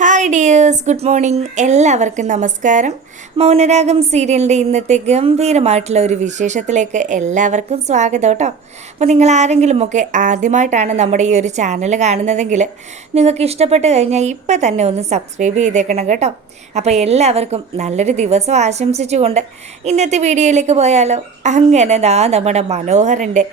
Hi dears good morning. എല്ലാവർക്കും നമസ്കാരം. മൗനരാഗം സീരിയലിന്റെ ഇന്നത്തെ ഗംഭീരമായിട്ടുള്ള ഒരു വിശേഷത്തിലേക്ക് എല്ലാവർക്കും സ്വാഗതം കേട്ടോ. അപ്പോൾ നിങ്ങൾ ആരെങ്കിലുമൊക്കെ ആദ്യമായിട്ടാണ് നമ്മുടെ ഈ ഒരു ചാനൽ കാണുന്നതെങ്കിൽ നിങ്ങൾക്ക് ഇഷ്ടപ്പെട്ട് കഴിഞ്ഞാൽ ഇപ്പം തന്നെ ഒന്ന് സബ്സ്ക്രൈബ് ചെയ്തേക്കണം കേട്ടോ. അപ്പോൾ എല്ലാവർക്കും നല്ലൊരു ദിവസം ആശംസിച്ചുകൊണ്ട് ഇന്നത്തെ വീഡിയോയിലേക്ക് പോയാലോ. അങ്ങനെ ദാ നമ്മുടെ മനോഹറിന്റെ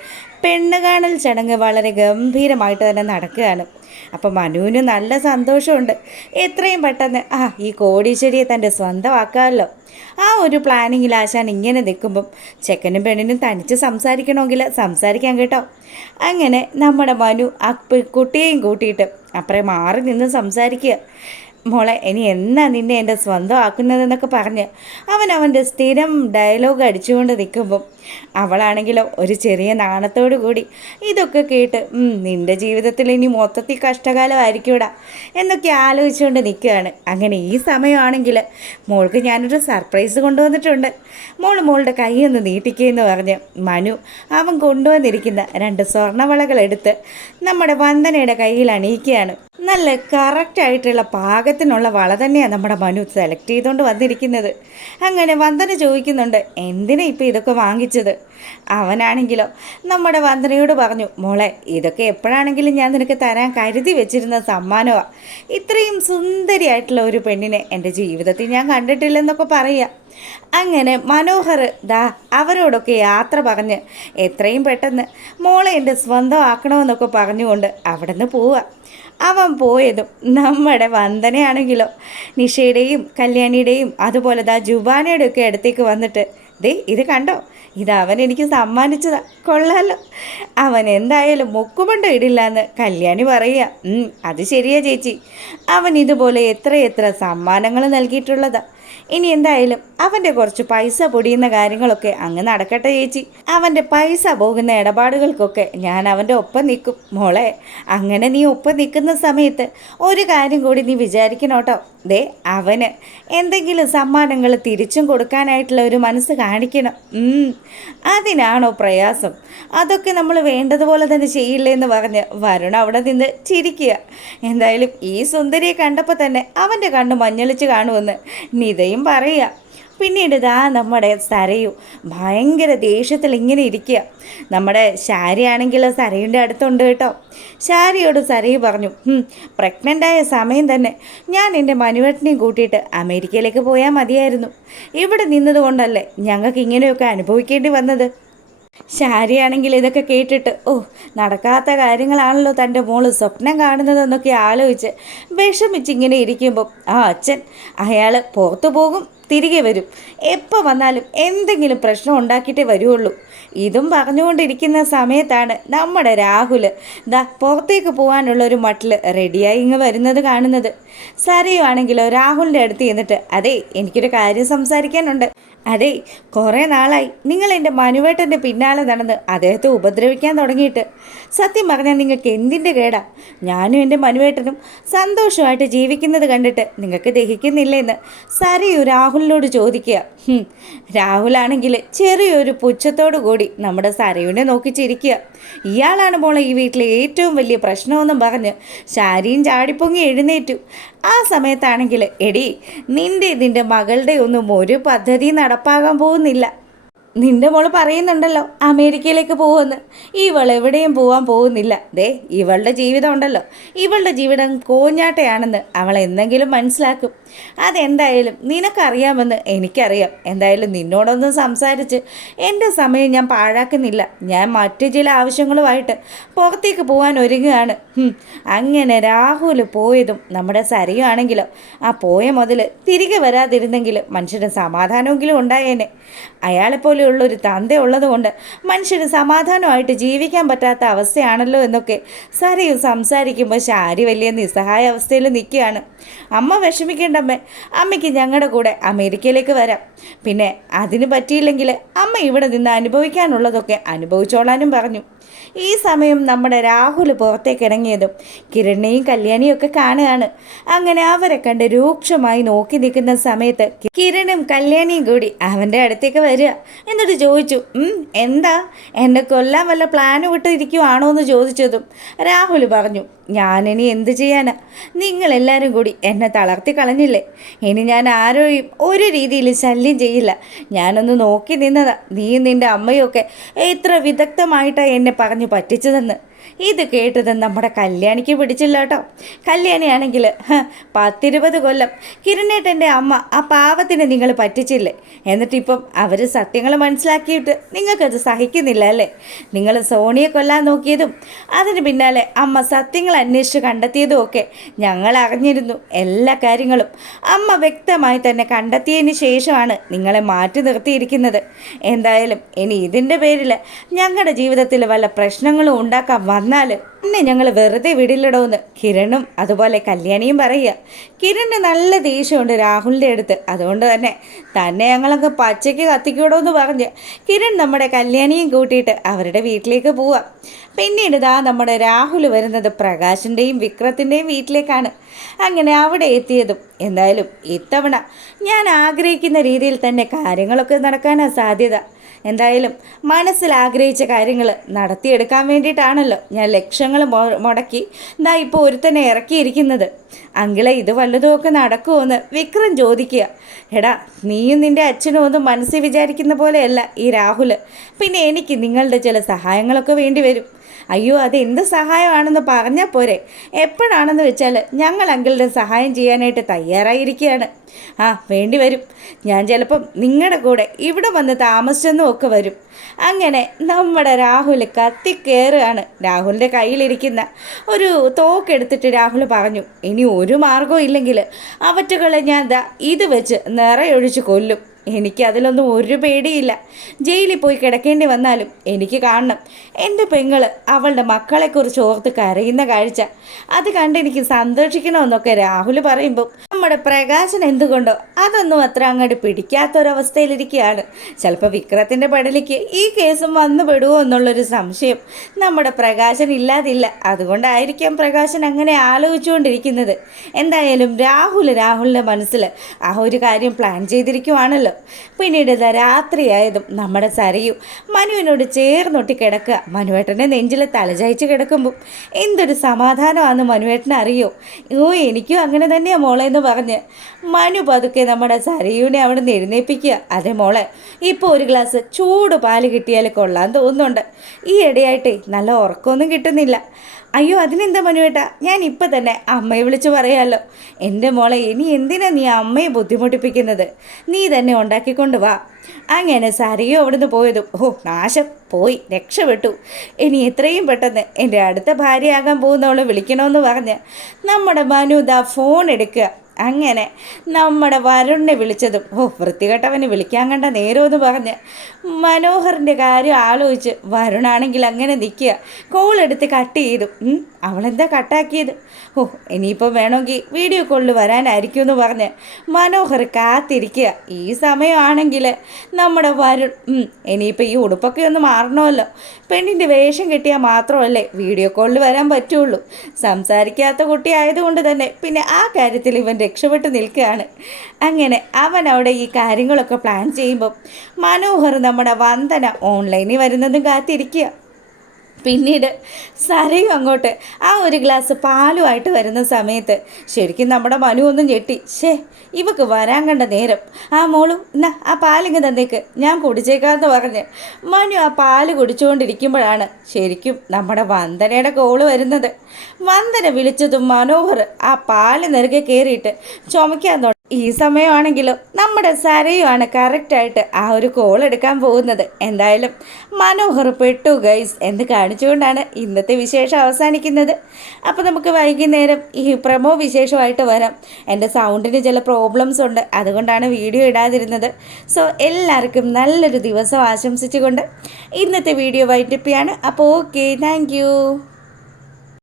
പെണ്ണ് കാണൽ ചടങ്ങ് വളരെ ഗംഭീരമായിട്ട് തന്നെ നടക്കുകയാണ്. അപ്പം മനുവിന് നല്ല സന്തോഷമുണ്ട്. എത്രയും പെട്ടെന്ന് ആ ഈ കോടീശ്വരിയെ തന്റെ സ്വന്തമാക്കാമല്ലോ. ആ ഒരു പ്ലാനിങ്ങിൽ ആശാൻ ഇങ്ങനെ നിൽക്കുമ്പം ചെക്കനും പെണ്ണിനും തനിച്ച് സംസാരിക്കണമെങ്കിൽ സംസാരിക്കാം കേട്ടോ. അങ്ങനെ നമ്മുടെ മനു ആ കുട്ടിയെയും കൂട്ടിയിട്ട് അപ്പുറം മാറി നിന്ന് സംസാരിക്കുക. മോളെ ഇനി എന്നാ നിന്നെ എന്റെ സ്വന്തമാക്കുന്നതെന്നൊക്കെ പറഞ്ഞ് അവൻ അവന്റെ സ്ഥിരം ഡയലോഗ് അടിച്ചുകൊണ്ട് നിൽക്കുമ്പം അവളാണെങ്കിലോ ഒരു ചെറിയ നാണത്തോടു കൂടി ഇതൊക്കെ കേട്ട് നിന്റെ ജീവിതത്തിൽ ഇനി മൊത്തത്തിൽ കഷ്ടകാലമായിരിക്കൂടാ എന്നൊക്കെ ആലോചിച്ചുകൊണ്ട് നിൽക്കുകയാണ്. അങ്ങനെ ഈ സമയമാണെങ്കിൽ മോൾക്ക് ഞാനൊരു സർപ്രൈസ് കൊണ്ടുവന്നിട്ടുണ്ട്. മോൾ മോളുടെ കൈ ഒന്ന് നീട്ടിക്കുകയെന്ന് പറഞ്ഞ് മനു അവൻ കൊണ്ടുവന്നിരിക്കുന്ന രണ്ട് സ്വർണവളകൾ എടുത്ത് നമ്മുടെ വന്ദനയുടെ കയ്യിൽ അണിയിക്കുകയാണ്. നല്ല കറക്റ്റ് ആയിട്ടുള്ള പാകത്തിനുള്ള വള തന്നെയാണ് നമ്മുടെ മനു സെലക്ട് ചെയ്തുകൊണ്ട് വന്നിരിക്കുന്നത്. അങ്ങനെ വന്ദന ചോദിക്കുന്നുണ്ട് എന്തിനാ ഇപ്പം ഇതൊക്കെ വാങ്ങിച്ചത്? അവനാണെങ്കിലോ നമ്മുടെ വന്ദനയോട് പറഞ്ഞു മോളെ ഇതൊക്കെ എപ്പോഴാണെങ്കിലും ഞാൻ നിനക്ക് തരാൻ കരുതി വെച്ചിരുന്ന സമ്മാനമാണ് ഇത്രയും സുന്ദരിയായിട്ടുള്ള ഒരു പെണ്ണിനെ എന്റെ ജീവിതത്തിൽ ഞാൻ കണ്ടിട്ടില്ലെന്നൊക്കെ പറയുക അങ്ങനെ മനോഹർ ദാ അവരോടൊക്കെ യാത്ര പറഞ്ഞ് എത്രയും പെട്ടെന്ന് മോളെ എന്റെ സ്വന്തമാക്കണമെന്നൊക്കെ പറഞ്ഞുകൊണ്ട് അവിടെ നിന്ന് പോവുക. അവൻ പോയതും നമ്മുടെ വന്ദനയാണെങ്കിലോ. നിഷയുടെയും കല്യാണിയുടെയും അതുപോലെ ദാ ജുബാനയുടെ ഒക്കെ അടുത്തേക്ക് വന്നിട്ട് ദേ ഇത് കണ്ടോ? ഇത് അവൻ എനിക്ക് സമ്മാനിച്ചതാ. കൊള്ളാലോ. അവൻ എന്തായാലും മുക്കുമണ്ട ഇടില്ല എന്ന് കല്യാണി പറയുക. അത് ശരിയാ ചേച്ചി. അവൻ ഇതുപോലെ എത്രയെത്ര സമ്മാനങ്ങൾ നൽകിയിട്ടുള്ളതാ. ഇനി എന്തായാലും അവന്റെ കുറച്ച് പൈസ പൊടിയുന്ന കാര്യങ്ങളൊക്കെ അങ്ങ് നടക്കട്ടെ ചേച്ചി. അവന്റെ പൈസ പോകുന്ന ഇടപാടുകൾക്കൊക്കെ ഞാൻ അവന്റെ ഒപ്പം നിൽക്കും. മോളെ അങ്ങനെ നീ ഒപ്പം നിൽക്കുന്ന സമയത്ത് ഒരു കാര്യം കൂടി നീ വിചാരിക്കണം കേട്ടോ. ദേ അവന്. എന്തെങ്കിലും സമ്മാനങ്ങൾ തിരിച്ചും കൊടുക്കാനായിട്ടുള്ള ഒരു മനസ്സ് കാണിക്കണം. അതിനാണോ പ്രയാസം? അതൊക്കെ നമ്മൾ വേണ്ടതുപോലെ തന്നെ ചെയ്യില്ലേ എന്ന് പറഞ്ഞ് വരുൺ അവിടെ നിന്ന് ചിരിക്കുക. എന്തായാലും ഈ സുന്ദരിയെ കണ്ടപ്പോൾ തന്നെ അവന്റെ കണ്ണ് മഞ്ഞളിച്ച് കാണുമെന്ന് നിതയും പറയുക. പിന്നീട് ഇതാ നമ്മുടെ സരയു ഭയങ്കര ദേഷ്യത്തിൽ ഇങ്ങനെ ഇരിക്കുക. നമ്മുടെ ശാരി ആണെങ്കിൽ സരയുടെ അടുത്തുണ്ട് കേട്ടോ. ശാരിയോട് സരയു പറഞ്ഞു പ്രഗ്നന്റ് ആയ സമയം തന്നെ. ഞാൻ എന്റെ മനുവേട്ടനെയും കൂട്ടിയിട്ട് അമേരിക്കയിലേക്ക് പോയാൽ മതിയായിരുന്നു. ഇവിടെ നിന്നതുകൊണ്ടല്ലേ ഞങ്ങൾക്ക് ഇങ്ങനെയൊക്കെ അനുഭവിക്കേണ്ടി വന്നത്? ശാരിയാണെങ്കിൽ ഇതൊക്കെ കേട്ടിട്ട് ഓ നടക്കാത്ത കാര്യങ്ങളാണല്ലോ തന്റെ മോൾ സ്വപ്നം കാണുന്നതെന്നൊക്കെ ആലോചിച്ച് വിഷമിച്ചിങ്ങനെ ഇരിക്കുമ്പോൾ ആ അച്ഛൻ അയാൾ പുറത്തു പോകും. തിരികെ വരും. എപ്പോൾ വന്നാലും എന്തെങ്കിലും പ്രശ്നം ഉണ്ടാക്കിയിട്ടേ വരുള്ളൂ ഇതും പറഞ്ഞുകൊണ്ടിരിക്കുന്ന സമയത്താണ് നമ്മുടെ രാഹുൽ ദാ പുറത്തേക്ക് പോകാനുള്ള ഒരു മട്ടിൽ റെഡിയായി ഇങ്ങ് വരുന്നത് കാണുന്നത്. സരയുവാണെങ്കിലോ രാഹുലിന്റെ അടുത്ത് ചെന്നിട്ട് അതെ എനിക്കൊരു കാര്യം സംസാരിക്കാനുണ്ട്. അതെ കുറേ നാളായി. നിങ്ങൾ എന്റെ മനുവേട്ടന്റെ പിന്നാലെ നടന്ന് അദ്ദേഹത്തെ ഉപദ്രവിക്കാൻ തുടങ്ങിയിട്ട്. സത്യം പറഞ്ഞാൽ നിങ്ങൾക്ക് എന്തിന്റെ കേടാ? ഞാനും എന്റെ മനുവേട്ടനും സന്തോഷമായിട്ട് ജീവിക്കുന്നത് കണ്ടിട്ട് നിങ്ങൾക്ക് ദഹിക്കുന്നില്ലെന്ന് സരയു രാഹുലിനോട് ചോദിക്കുക. രാഹുലാണെങ്കിൽ ചെറിയൊരു പുച്ഛത്തോടു കൂടി നമ്മുടെ സരയുവിനെ നോക്കി ചിരിക്കുക. ഇയാളാണ് മോളെ ഈ വീട്ടിലെ ഏറ്റവും വലിയ പ്രശ്നമെന്നും പറഞ്ഞ് ശാരിയും ചാടിപ്പൊങ്ങി എഴുന്നേറ്റു. ആ സമയത്താണെങ്കിൽ എടി നിന്റെ ഇതിന്റെ മകളുടെ ഒന്നും ഒരു പദ്ധതി നടപ്പാകാൻ പോകുന്നില്ല. നിന്റെ മോൾ പറയുന്നുണ്ടല്ലോ അമേരിക്കയിലേക്ക് പോകുമെന്ന്. ഇവൾ എവിടെയും പോകാൻ പോകുന്നില്ല. ദേ ഇവളുടെ ജീവിതം ഉണ്ടല്ലോ. ഇവളുടെ ജീവിതം കോഞ്ഞാട്ടയാണെന്ന് അവൾ എന്തെങ്കിലും മനസ്സിലാക്കും. അതെന്തായാലും നിനക്കറിയാമെന്ന് എനിക്കറിയാം. എന്തായാലും നിന്നോടൊന്ന് സംസാരിച്ച് എന്റെ സമയം ഞാൻ പാഴാക്കുന്നില്ല. ഞാൻ മറ്റു ചില ആവശ്യങ്ങളുമായിട്ട് പുറത്തേക്ക് പോകാൻ ഒരുങ്ങുകയാണ്. അങ്ങനെ രാഹുൽ പോയതും നമ്മുടെ സരയുവാണെങ്കിലോ ആ പോയ മുതൽ തിരികെ വരാതിരുന്നെങ്കിൽ മനുഷ്യന് സമാധാനമെങ്കിലും ഉണ്ടായേനെ. അയാളെപ്പോലെയുള്ളൊരു തന്ത ഉള്ളതുകൊണ്ട് മനുഷ്യന് സമാധാനമായിട്ട് ജീവിക്കാൻ പറ്റാത്ത അവസ്ഥയാണല്ലോ എന്നൊക്കെ സരയും സംസാരിക്കുമ്പോൾ ശാരി വലിയ നിസ്സഹായ അവസ്ഥയിൽ നിൽക്കുകയാണ്. അമ്മ വിഷമിക്കേണ്ടമ്മേ അമ്മയ്ക്ക് ഞങ്ങളുടെ കൂടെ അമേരിക്കയിലേക്ക് വരാം. പിന്നെ അതിന് പറ്റിയില്ലെങ്കിൽ അമ്മ ഇവിടെ നിന്ന് അനുഭവിക്കാനുള്ളതൊക്കെ അനുഭവിച്ചോളാനും പറഞ്ഞു. ഈ സമയം നമ്മുടെ രാഹുൽ പുറത്തേക്ക് ഇറങ്ങിയതും കിരണിനെയും കല്യാണിയും ഒക്കെ കാണുകയാണ്. അങ്ങനെ അവരെ കണ്ട് രൂക്ഷമായി നോക്കി നിൽക്കുന്ന സമയത്ത് കിരണും കല്യാണിയും കൂടി അവന്റെ അടുത്തേക്ക് വരിക. എന്നിട്ട് ചോദിച്ചു എന്താ? എന്നെ കൊല്ലാൻ വല്ല പ്ലാന് വിട്ടിരിക്കുവാണോ എന്ന് ചോദിച്ചതും രാഹുൽ പറഞ്ഞു ഞാനിനി എന്ത് ചെയ്യാനാ? നിങ്ങളെല്ലാവരും കൂടി എന്നെ തളർത്തി കളഞ്ഞില്ലേ? ഇനി ഞാൻ ആരോയും ഒരു രീതിയിൽ ശല്യം ചെയ്യില്ല. ഞാനൊന്ന് നോക്കി നിന്നതാ. നീ നിന്റെ അമ്മയൊക്കെ എത്ര വിദഗ്ധമായിട്ടാണ് എന്നെ പറഞ്ഞു പറ്റിച്ചതെന്ന്. ഇത് കേട്ടത് നമ്മുടെ കല്യാണിക്ക് പിടിച്ചില്ല കേട്ടോ കല്യാണിയാണെങ്കിൽ പത്തിരുപത് കൊല്ലം കിരണേട്ടന്റെ അമ്മ ആ പാവത്തിനെ നിങ്ങൾ പറ്റിച്ചില്ലേ? എന്നിട്ടിപ്പം അവർ സത്യങ്ങൾ മനസ്സിലാക്കിയിട്ട് നിങ്ങൾക്കത് സഹിക്കുന്നില്ല അല്ലേ? നിങ്ങൾ സോണിയെ കൊല്ലാൻ നോക്കിയതും അതിന് പിന്നാലെ അമ്മ സത്യങ്ങൾ അന്വേഷിച്ച് കണ്ടെത്തിയതും ഒക്കെ ഞങ്ങൾ അറിഞ്ഞിരുന്നു. എല്ലാ കാര്യങ്ങളും അമ്മ വ്യക്തമായി തന്നെ കണ്ടെത്തിയതിന് ശേഷമാണ് നിങ്ങളെ മാറ്റി നിർത്തിയിരിക്കുന്നത്. എന്തായാലും ഇനി ഇതിന്റെ പേരിൽ ഞങ്ങളുടെ ജീവിതത്തിൽ വല്ല പ്രശ്നങ്ങളും ഉണ്ടാക്കാൻ വന്നാൽ എന്നെ ഞങ്ങൾ വെറുതെ വിടില്ലടോന്ന്. കിരണും അതുപോലെ കല്യാണിയും പറയുക. കിരണിന് നല്ല ദേഷ്യമുണ്ട് രാഹുലിന്റെ അടുത്ത്. അതുകൊണ്ട് തന്നെ തന്നെ ഞങ്ങളൊക്കെ പച്ചയ്ക്ക് കത്തിക്കൂടോ എന്ന് പറഞ്ഞ്. കിരൺ നമ്മുടെ കല്യാണിയും കൂട്ടിയിട്ട് അവരുടെ വീട്ടിലേക്ക് പോവാം. പിന്നീട് ഇതാ നമ്മുടെ രാഹുൽ വരുന്നത് പ്രകാശിന്റെയും വിക്രത്തിന്റെയും വീട്ടിലേക്കാണ്. അങ്ങനെ അവിടെ എത്തിയതും എന്തായാലും ഇത്തവണ. ഞാൻ ആഗ്രഹിക്കുന്ന രീതിയിൽ തന്നെ കാര്യങ്ങളൊക്കെ നടക്കാനാണ് സാധ്യത. എന്തായാലും മനസ്സിൽ ആഗ്രഹിച്ച കാര്യങ്ങൾ നടത്തിയെടുക്കാൻ വേണ്ടിയിട്ടാണല്ലോ ഞാൻ ലക്ഷങ്ങൾ മുടക്കി ഇതാ ഇപ്പോൾ ഒരുത്തനെ ഇറക്കിയിരിക്കുന്നത്. അങ്കിളെ ഇത് വല്ലതുമൊക്കെ നടക്കുമെന്ന് വിക്രം ചോദിക്കുക. എടാ നീയും നിന്റെ അച്ഛനും ഒന്നും മനസ്സിൽ വിചാരിക്കുന്ന പോലെയല്ല ഈ രാഹുൽ പിന്നെ എനിക്ക് നിങ്ങളുടെ ചില സഹായങ്ങളൊക്കെ വേണ്ടി വരും. അയ്യോ അത് എന്ത് സഹായമാണെന്ന് പറഞ്ഞാൽ പോരെ. എപ്പോഴാണെന്ന് വെച്ചാൽ ഞങ്ങൾ അങ്കിളുടെ സഹായം ചെയ്യാനായിട്ട് തയ്യാറായിരിക്കുകയാണ്. ആ വേണ്ടി വരും. ഞാൻ ചിലപ്പം നിങ്ങളുടെ കൂടെ ഇവിടെ വന്ന് താമസിച്ചെന്നും ഒക്കെ വരും. അങ്ങനെ നമ്മുടെ രാഹുൽ കത്തിക്കേറുകയാണ് രാഹുലിന്റെ കയ്യിലിരിക്കുന്ന ഒരു തോക്കെടുത്തിട്ട് രാഹുൽ പറഞ്ഞു ഇനി ഒരു മാർഗവും ഇല്ലെങ്കിൽ അവറ്റകളെ ഞാൻ ഇത് വെച്ച് നിറയൊഴിച്ച് കൊല്ലും. എനിക്ക് അതിലൊന്നും ഒരു പേടിയില്ല. ജയിലിൽ പോയി കിടക്കേണ്ടി വന്നാലും എനിക്ക് കാണണം. എന്റെ പെങ്ങൾ അവളുടെ മക്കളെക്കുറിച്ച് ഓർത്ത് കരയുന്ന കാഴ്ച. അത് കണ്ട് എനിക്ക് സന്തോഷിക്കണമെന്നൊക്കെ രാഹുൽ പറയുമ്പോൾ നമ്മുടെ പ്രകാശൻ എന്തുകൊണ്ടോ അതൊന്നും അത്ര അങ്ങോട്ട് പിടിക്കാത്തൊരവസ്ഥയിലിരിക്കുകയാണ്. ചിലപ്പോൾ വിക്രത്തിന്റെ പടലിക്ക് ഈ കേസും വന്നു പെടുമോ എന്നുള്ളൊരു സംശയം നമ്മുടെ പ്രകാശൻ ഇല്ലാതില്ല. അതുകൊണ്ടായിരിക്കാം പ്രകാശൻ അങ്ങനെ ആലോചിച്ചുകൊണ്ടിരിക്കുന്നത്. എന്തായാലും രാഹുൽ രാഹുലിന്റെ മനസ്സിൽ ആ ഒരു കാര്യം പ്ലാൻ ചെയ്തിരിക്കുവാണല്ലോ. പിന്നീട് ഇതാ രാത്രിയായതും നമ്മുടെ സരയു മനുവിനോട് ചേർന്നൊട്ടി കിടക്കുക. മനുവേട്ടന്റെ നെഞ്ചിൽ തലചായച്ച് കിടക്കുമ്പോൾ എന്തൊരു സമാധാനമാണെന്ന് മനുവേട്ടനെ അറിയോ ഓ എനിക്കും അങ്ങനെ തന്നെയാണ് മോളെ എന്ന് പറഞ്ഞ് മനു പതുക്കെ നമ്മുടെ സരയുവിനെ അവിടെ നിന്ന് എഴുന്നേൽപ്പിക്കുക അതെ മോളെ ഇപ്പോൾ ഒരു ഗ്ലാസ് ചൂട് പാൽ കിട്ടിയാൽ കൊള്ളാൻ തോന്നുന്നുണ്ട്. ഈ ഇടയായിട്ടേ നല്ല ഉറക്കമൊന്നും കിട്ടുന്നില്ല. അയ്യോ അതിനെന്താ മനുവേട്ടാ? ഞാൻ ഇപ്പം തന്നെ അമ്മയെ വിളിച്ച് പറയാമല്ലോ എന്റെ മോളെ ഇനി എന്തിനാ നീ അമ്മയെ ബുദ്ധിമുട്ടിപ്പിക്കുന്നത്? നീ തന്നെ ഉണ്ടാക്കിക്കൊണ്ട് വാ. അങ്ങനെ സരിയോ അവിടുന്ന് പോയതും ഓ നാശം പോയി രക്ഷപ്പെട്ടു. ഇനി എത്രയും പെട്ടെന്ന് എന്റെ അടുത്ത ഭാര്യയാകാൻ പോകുന്നവളെ വിളിക്കണമെന്ന് പറഞ്ഞ് നമ്മുടെ മനു ദാ ഫോൺ എടുക്കുക. അങ്ങനെ നമ്മുടെ വരുണിനെ വിളിച്ചതും ഓ വൃത്തികെട്ടവന് വിളിക്കാൻ കണ്ട നേരമെന്ന് പറഞ്ഞ് മനോഹറിന്റെ കാര്യം ആലോചിച്ച് വരുണാണെങ്കിൽ അങ്ങനെ നിൽക്കുക. കോൾ എടുത്ത് കട്ട് ചെയ്തു. അവളെന്താ കട്ടാക്കിയത് ഓ ഇനിയിപ്പോൾ വേണമെങ്കിൽ വീഡിയോ കോളിൽ വരാനായിരിക്കും എന്ന് പറഞ്ഞ് മനോഹർ കാത്തിരിക്കുക. ഈ സമയമാണെങ്കിൽ നമ്മുടെ വരുൺ ഇനിയിപ്പോൾ ഈ ഉടുപ്പൊക്കെ ഒന്ന് മാറണമല്ലോ. പെണ്ണിന്റെ വേഷം കിട്ടിയാൽ മാത്രമല്ലേ വീഡിയോ കോളിൽ വരാൻ പറ്റുള്ളൂ. സംസാരിക്കാത്ത കുട്ടി ആയതുകൊണ്ട് തന്നെ പിന്നെ ആ കാര്യത്തിൽ ഇവൻ രക്ഷപ്പെട്ട് നിൽക്കുകയാണ്. അങ്ങനെ അവൻ അവിടെ ഈ കാര്യങ്ങളൊക്കെ പ്ലാൻ ചെയ്യുമ്പം മനോഹർ നമ്മുടെ വന്ദന ഓൺലൈനിൽ വരുന്നതും കാത്തിരിക്കുക. പിന്നീട് സരയും അങ്ങോട്ട്. ആ ഒരു ഗ്ലാസ് പാലുമായിട്ട് വരുന്ന സമയത്ത് ശരിക്കും നമ്മുടെ മനു ഒന്നും ഞെട്ടി. ഷേ ഇവക്ക് വരാൻ കണ്ട നേരം. ആ മോളു എന്നാ ആ പാലിങ്ങ് തന്നേക്ക്. ഞാൻ കുടിച്ചേക്കാമെന്ന് പറഞ്ഞ് മനു ആ പാൽ കുടിച്ചുകൊണ്ടിരിക്കുമ്പോഴാണ് ശരിക്കും നമ്മുടെ വന്ദനയുടെ കോൾ വരുന്നത്. വന്ദന വിളിച്ചതും മനോഹർ ആ പാൽ നിറകെ കയറിയിട്ട് ചുമക്കാൻ തുടങ്ങി. ഈ സമയമാണെങ്കിലും നമ്മുടെ സരയുമാണ് കറക്റ്റായിട്ട് ആ ഒരു കോൾ എടുക്കാൻ പോകുന്നത്. എന്തായാലും മനോഹർ പെട്ടു ഗൈസ് എന്ന് കാണിച്ചുകൊണ്ടാണ് ഇന്നത്തെ വിശേഷം അവസാനിക്കുന്നത്. അപ്പോൾ നമുക്ക് വൈകുന്നേരം ഈ പ്രമോ വിശേഷമായിട്ട് വരാം. എന്റെ സൗണ്ടിന് ചില പ്രോബ്ലംസ് ഉണ്ട്. അതുകൊണ്ടാണ് വീഡിയോ ഇടാതിരുന്നത്. സോ എല്ലാവർക്കും നല്ലൊരു ദിവസം ആശംസിച്ചുകൊണ്ട് ഇന്നത്തെ വീഡിയോ വൈൻഡപ്പിയാണ് അപ്പോൾ ഓക്കെ താങ്ക്